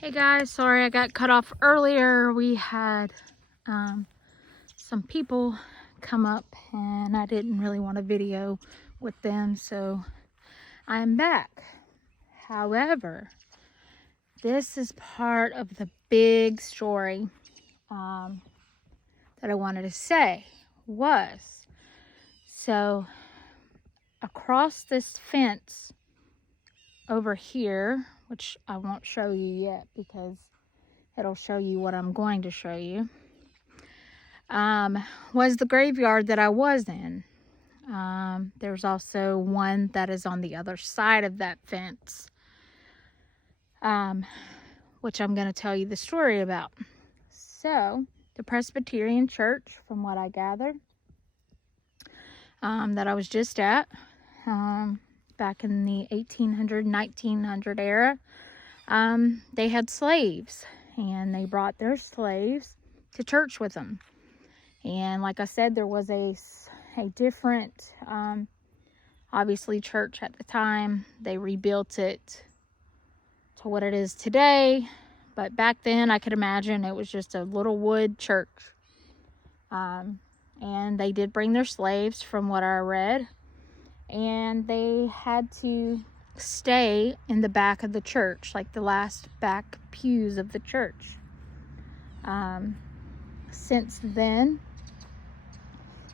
Hey guys, sorry I got cut off earlier. We had some people come up and I didn't really want to video with them, so I'm back. However, this is part of the big story that I wanted to say was, so across this fence over here, which I won't show you yet because it'll show you what I'm going to show you, was the graveyard that I was in. There's also one that is on the other side of that fence, which I'm going to tell you the story about. So, the Presbyterian church, from what I gathered, that I was just at, back in the 1800, 1900 era, they had slaves, and they brought their slaves to church with them. And like I said, there was a different, obviously, church at the time. They rebuilt it to what it is today. But back then, I could imagine it was just a little wood church. And they did bring their slaves, from what I read. And they had to stay in the back of the church, like the last back pews of the church. Since then,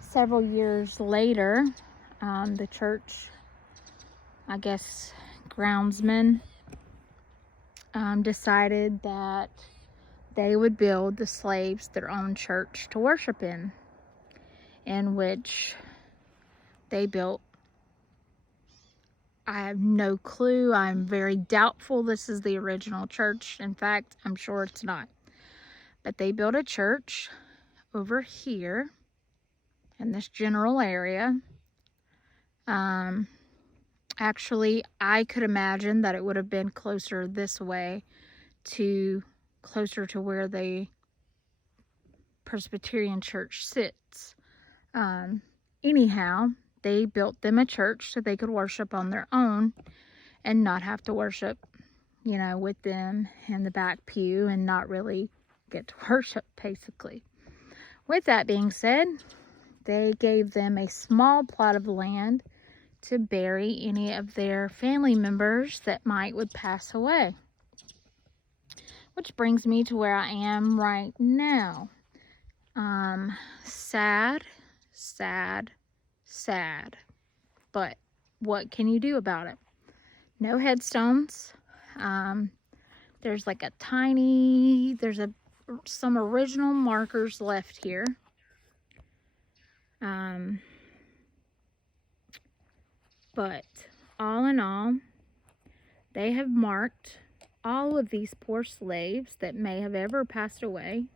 several years later, the church, I guess, groundsmen decided that they would build the slaves their own church to worship in which they built. I have no clue. I'm very doubtful this is the original church. In fact, I'm sure it's not. But they built a church over here in this general area. Actually, I could imagine that it would have been closer this way, closer to where the Presbyterian church sits. Anyhow, they built them a church so they could worship on their own and not have to worship, with them in the back pew and not really get to worship, basically. With that being said, they gave them a small plot of land to bury any of their family members that would pass away. Which brings me to where I am right now. Sad. But what can you do about it? No headstones. There's like some original markers left here. But all in all, they have marked all of these poor slaves that may have ever passed away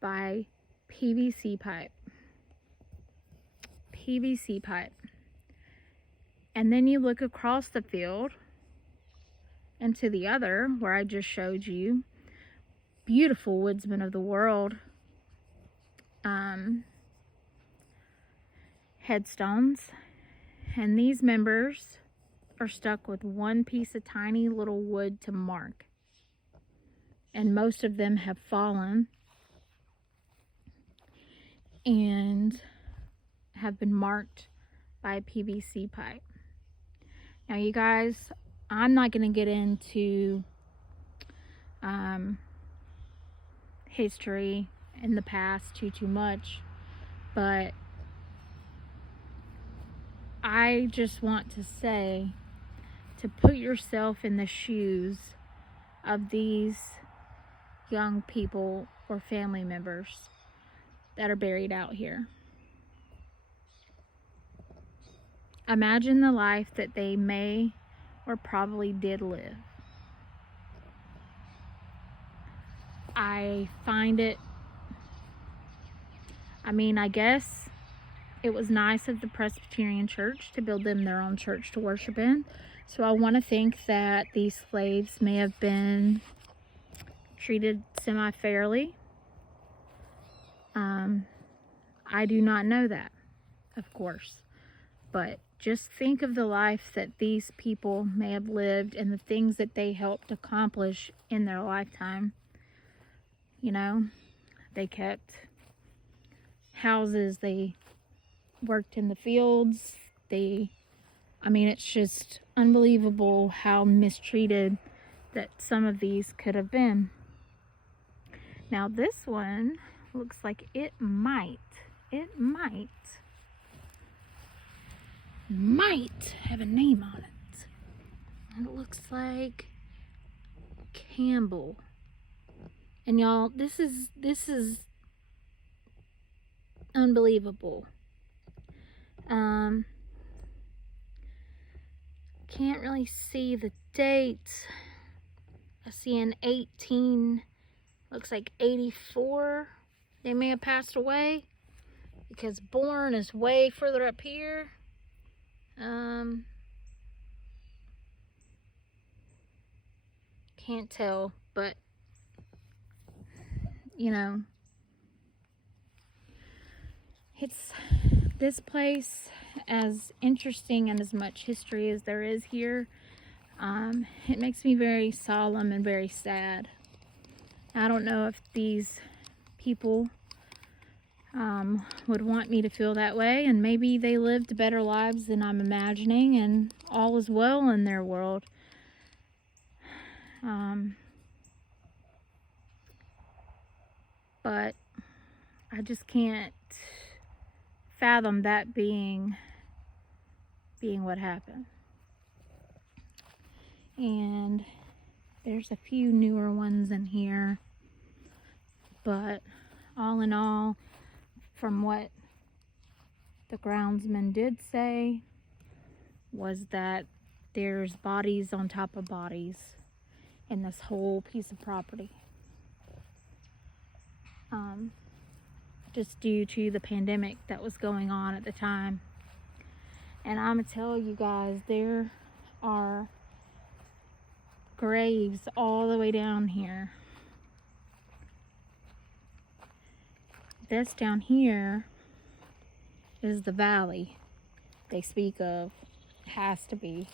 by PVC pipe. PVC pipe. And then you look across the field and to the other, where I just showed you, beautiful woodsman of the world headstones. And these members are stuck with one piece of tiny little wood to mark. And most of them have fallen and have been marked by a PVC pipe. Now, you guys, I'm not going to get into history in the past too much, but I just want to say to put yourself in the shoes of these young people or family members that are buried out here. Imagine the life that they may or probably did live. I find it, I guess it was nice of the Presbyterian church to build them their own church to worship in. So I want to think that these slaves may have been treated semi-fairly. I do not know that, of course. But just think of the life that these people may have lived and the things that they helped accomplish in their lifetime. You know, they kept houses, they worked in the fields, I mean, it's just unbelievable how mistreated that some of these could have been. Now this one looks like it might have a name on it. It looks like Campbell. And y'all, this is unbelievable. Can't really see the date. I see an 18, looks like 84. They may have passed away because born is way further up here. Can't tell, but you know, it's this place, as interesting and as much history as there is here, it makes me very solemn and very sad. I don't know if these people would want me to feel that way, and maybe they lived better lives than I'm imagining, and all is well in their world. But I just can't fathom that being what happened. And there's a few newer ones in here, but all in all, from what the groundsman did say, was that there's bodies on top of bodies in this whole piece of property. Just due to the pandemic that was going on at the time. And I'm gonna tell you guys, there are graves all the way down here. This down here is the valley they speak of. It has to be.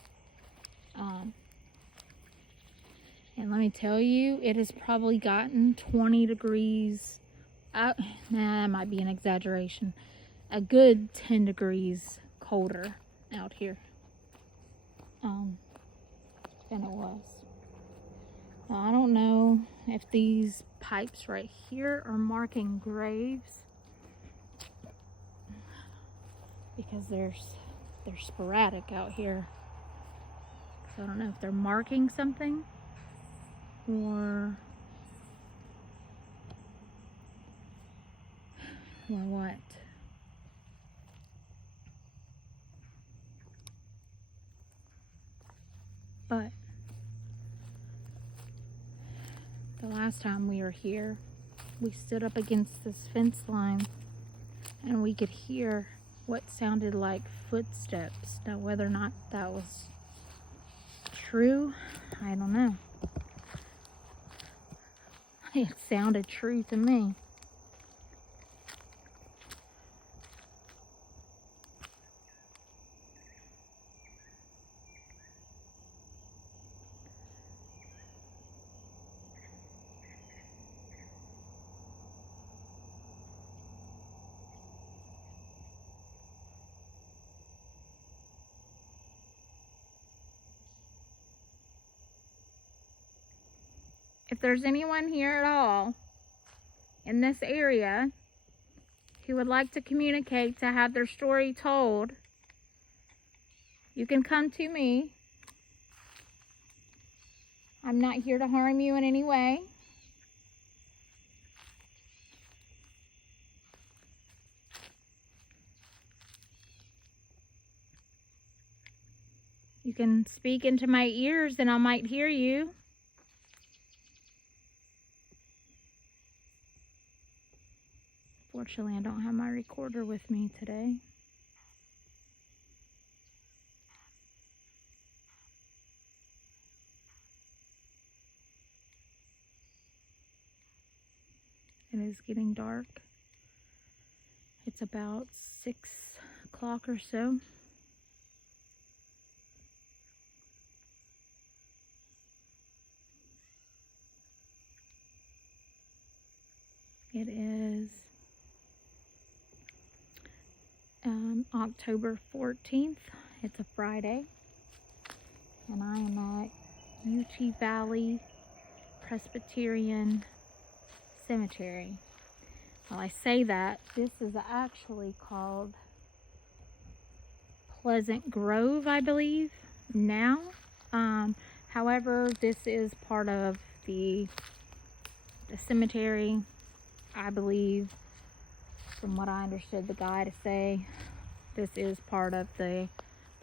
And let me tell you, it has probably gotten 20 degrees. That might be an exaggeration. A good 10 degrees colder out here than it was. Now, I don't know if these pipes right here are marking graves, because they're sporadic out here. So I don't know if they're marking something or what. But the last time we were here, we stood up against this fence line and we could hear what sounded like footsteps. Now, whether or not that was true, I don't know. It sounded true to me. If there's anyone here at all in this area who would like to communicate to have their story told, you can come to me. I'm not here to harm you in any way. You can speak into my ears and I might hear you. Fortunately, I don't have my recorder with me today. It is getting dark. It's about 6 o'clock or so. It is October 14th. It's a Friday. And I am at Euchee Valley Presbyterian Cemetery. Well, I say that. This is actually called Pleasant Grove, I believe, now. However, this is part of the cemetery, I believe, from what I understood the guy to say. This is part of the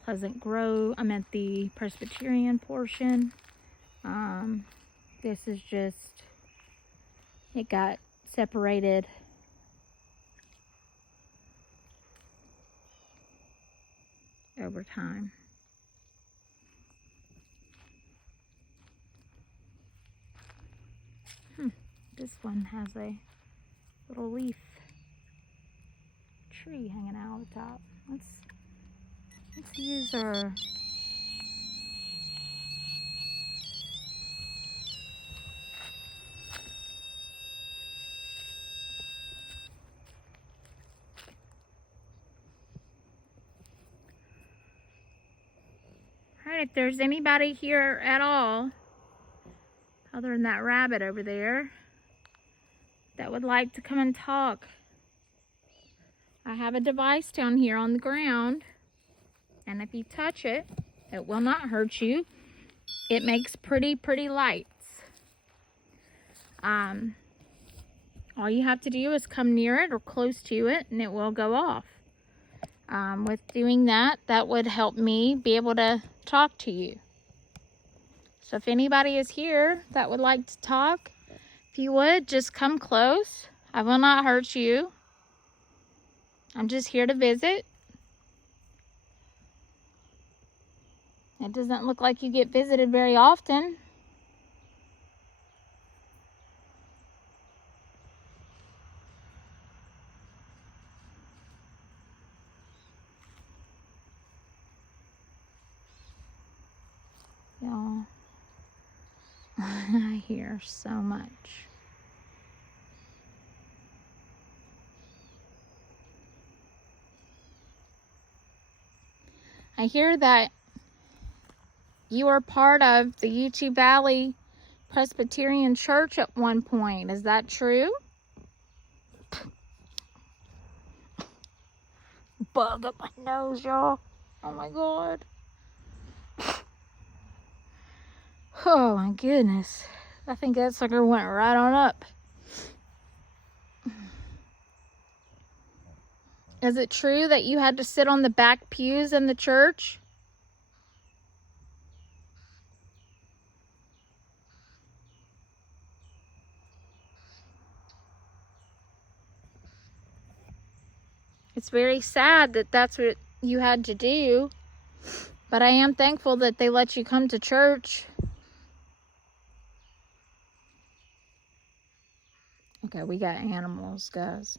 Pleasant Grove. I meant the Presbyterian portion. This is just, it got separated over time. This one has a little leaf tree hanging out at the top. Let's use our Alright, if there's anybody here at all, other than that rabbit over there, that would like to come and talk, I have a device down here on the ground, and if you touch it, it will not hurt you. It makes pretty lights. All you have to do is come near it or close to it, and it will go off. With doing that, that would help me be able to talk to you. So if anybody is here that would like to talk, if you would, just come close. I will not hurt you. I'm just here to visit. It doesn't look like you get visited very often. Y'all, I hear so much. I hear that you were part of the Euchee Valley Presbyterian Church at one point. Is that true? Bug up my nose, y'all. Oh my God. Oh my goodness. I think that sucker went right on up. Is it true that you had to sit on the back pews in the church? It's very sad that that's what you had to do, but I am thankful that they let you come to church. Okay, we got animals, guys.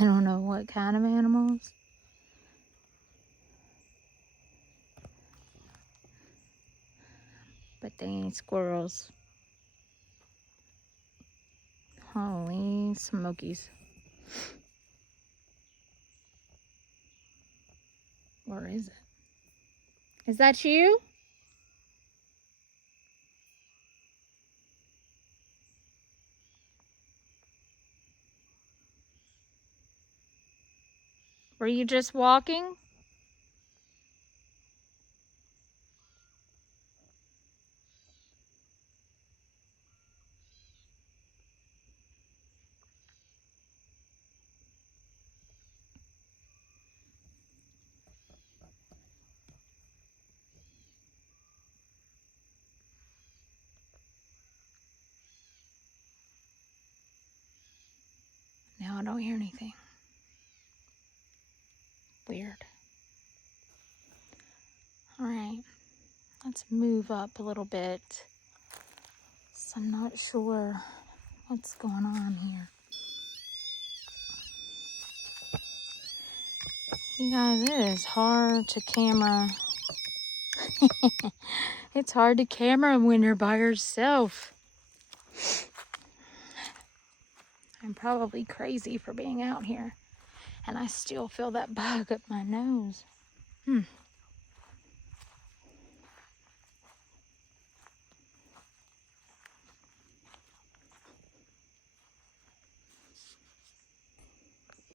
I don't know what kind of animals. But they ain't squirrels. Holy smokies. Where is it? Is that you? Were you just walking? No, I don't hear anything. Weird. Alright, let's move up a little bit. So I'm not sure what's going on here. You guys, it is hard to camera. It's hard to camera when you're by yourself. I'm probably crazy for being out here. And I still feel that bug up my nose.